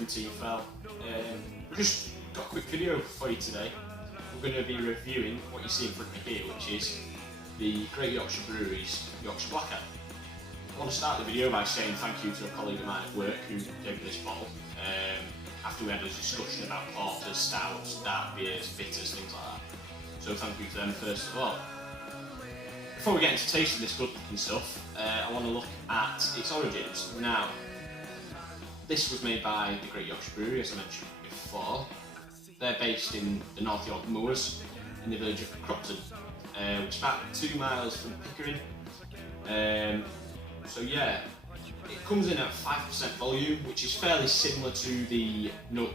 from Team Fell. We've just got a quick video for you today. We're going to be reviewing what you see in front of me here, which is the Great Yorkshire Brewery's Yorkshire Blackout. I want to start the video by saying thank you to a colleague of mine at work who gave me this bottle after we had a discussion about porters, stouts, dark beers, bitters, things like that. So thank you to them first of all. Before we get into tasting this good looking stuff, I want to look at its origins. Now, this was made by the Great Yorkshire Brewery, as I mentioned before. They're based in the North York Moors, in the village of Crompton, which is about 2 miles from Pickering. So yeah, it comes in at 5% volume, which is fairly similar to the Nook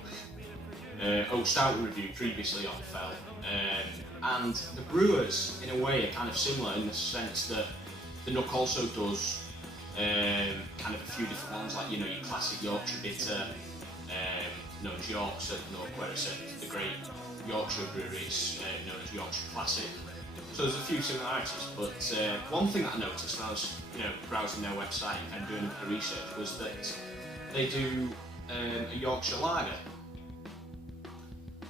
Oak Stout we reviewed previously on Fell. And the brewers, in a way, are kind of similar in the sense that the Nook also does kind of a few different ones, like, you know, your classic Yorkshire bitter, known as Yorks at Nook, whereas at the Great Yorkshire Brewery is known as Yorkshire Classic. So there's a few similarities, but one thing that I noticed when I was, browsing their website and doing a bit of research was that they do a Yorkshire lager.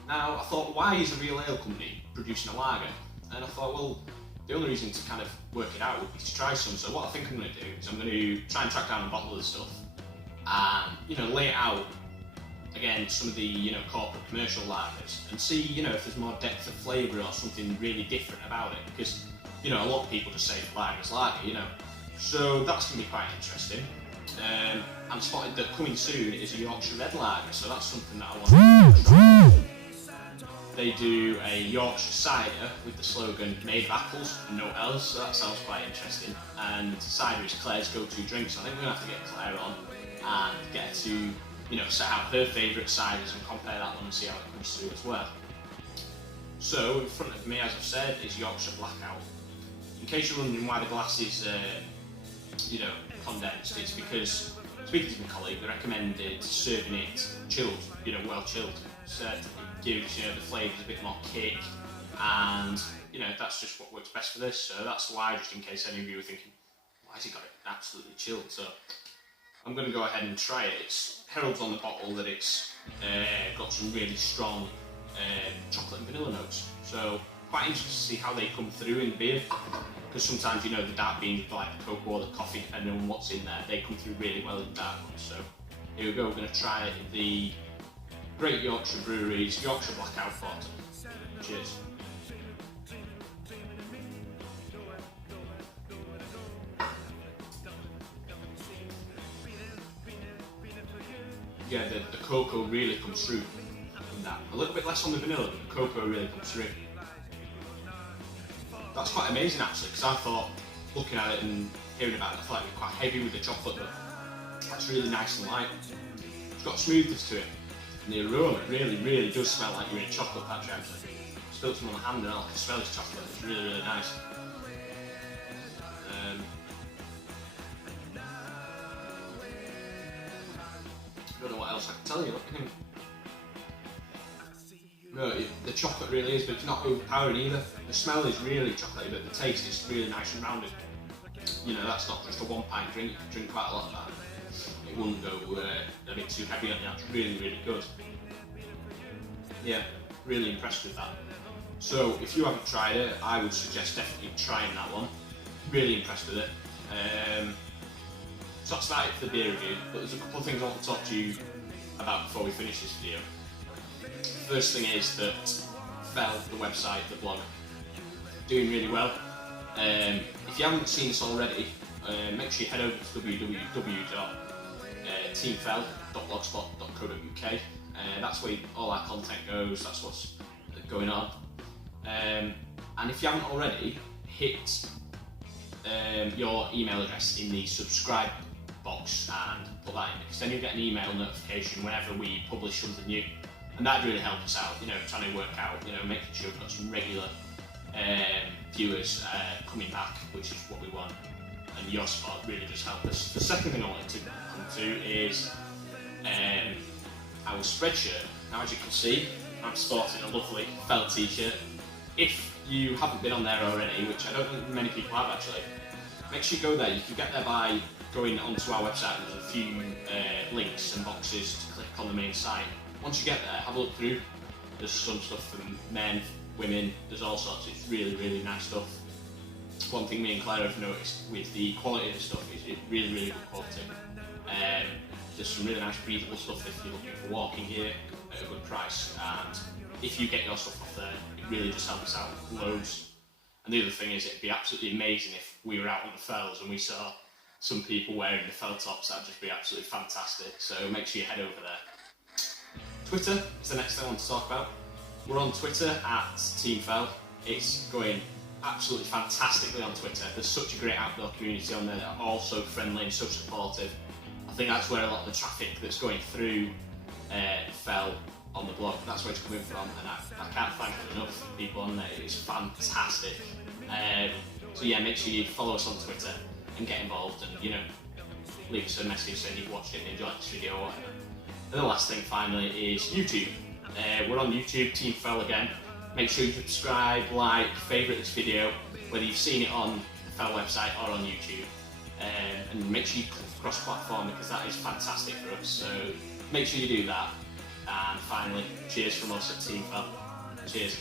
Now I thought, why is a real ale company producing a lager? And I thought, well, the only reason to kind of work it out would be to try some. So what I think I'm going to do is I'm going to try and track down a bottle of the stuff and lay it out against some of the corporate commercial lagers and see if there's more depth of flavour or something really different about it, because a lot of people just say lager's lager, so that's going to be quite interesting. I'm spotted that coming soon is a Yorkshire Red Lager, so that's something that I want to try. They do a Yorkshire cider with the slogan "Made of apples and no else," so that sounds quite interesting. And cider is Claire's go-to drink, so I think we're going to have to get Claire on and get her to set out her favourite ciders and compare that one and see how it comes through as well. So in front of me, as I've said, is Yorkshire Blackout. In case you're wondering why the glass is condensed, it's because, speaking to my colleague, they recommended serving it chilled, well chilled. So it gives the flavours a bit more kick, and that's just what works best for this. So that's why, just in case any of you are thinking, why has he got it absolutely chilled? So I'm going to go ahead and try it. It heralds on the bottle that it's got some really strong chocolate and vanilla notes. So quite interested to see how they come through in the beer, because sometimes the dark beans, like the cocoa or the coffee, depending on what's in there, they come through really well in dark ones. So here we go. We're going to try the Great Yorkshire Brewery's Yorkshire Blackout Porter. Cheers. Yeah, the cocoa really comes through in that. A little bit less on the vanilla, but the cocoa really comes through. That's quite amazing actually, because I thought, looking at it and hearing about it, I thought it was quite heavy with the chocolate, but that's really nice and light. It's got smoothness to it, and the aroma really, really does smell like you're in a chocolate factory actually. I spilled some on my hand and I can smell this chocolate. It's really, really nice. I don't know what else I can tell you. No, the chocolate really is, but it's not overpowering either. The smell is really chocolatey, but the taste is really nice and rounded. That's not just a 1 pint drink. You can drink quite a lot of that. It wouldn't go a bit too heavy on you. It's really, really good. Yeah, really impressed with that. So if you haven't tried it, I would suggest definitely trying that one. Really impressed with it. So that's about it for the beer review, but there's a couple of things I want to talk to you about before we finish this video. First thing is that Fell, the website, the blog, doing really well. If you haven't seen this already, make sure you head over to www.teamfell.blogspot.co.uk. That's where all our content goes, that's what's going on. And if you haven't already, hit your email address in the subscribe box and put that in, because then you'll get an email notification whenever we publish something new, and that really helps us out, trying to work out, making sure we've got some regular viewers coming back, which is what we want, and your support really does help us. The second thing I wanted to come to is our spreadshirt. Now, as you can see, I'm sporting a lovely Fell t-shirt. If you haven't been on there already, which I don't think many people have actually, make sure you go there. You can get there by going onto our website. There's a few links and boxes to click click on the main site. Once you get there, have a look through. There's some stuff for men, women, there's all sorts. It's really, really nice stuff. One thing me and Claire have noticed with the quality of the stuff is it's really, really good quality. There's some really nice breathable stuff if you're looking for walking gear at a good price, and if you get your stuff off there, it really just helps out loads. And the other thing is, it'd be absolutely amazing if we were out on the fells and we saw some people wearing the fell tops. That'd just be absolutely fantastic. So make sure you head over there. Twitter is the next thing I want to talk about. We're on Twitter at Team Fell. It's going absolutely fantastically on Twitter. There's such a great outdoor community on there that are all so friendly and so supportive. I think that's where a lot of the traffic that's going through Fell on the blog, that's where it's coming from, and I can't thank enough people on there. It's fantastic. So yeah, make sure you follow us on Twitter and get involved, and you know, leave us a message saying you've watched it and enjoyed this video or whatever. And the last thing finally is YouTube. We're on YouTube, Team Fell again. Make sure you subscribe, like, favourite this video, whether you've seen it on the Fell website or on YouTube. And make sure you click cross-platform, because that is fantastic for us. So make sure you do that. And finally, cheers from us at Team Fell. Cheers.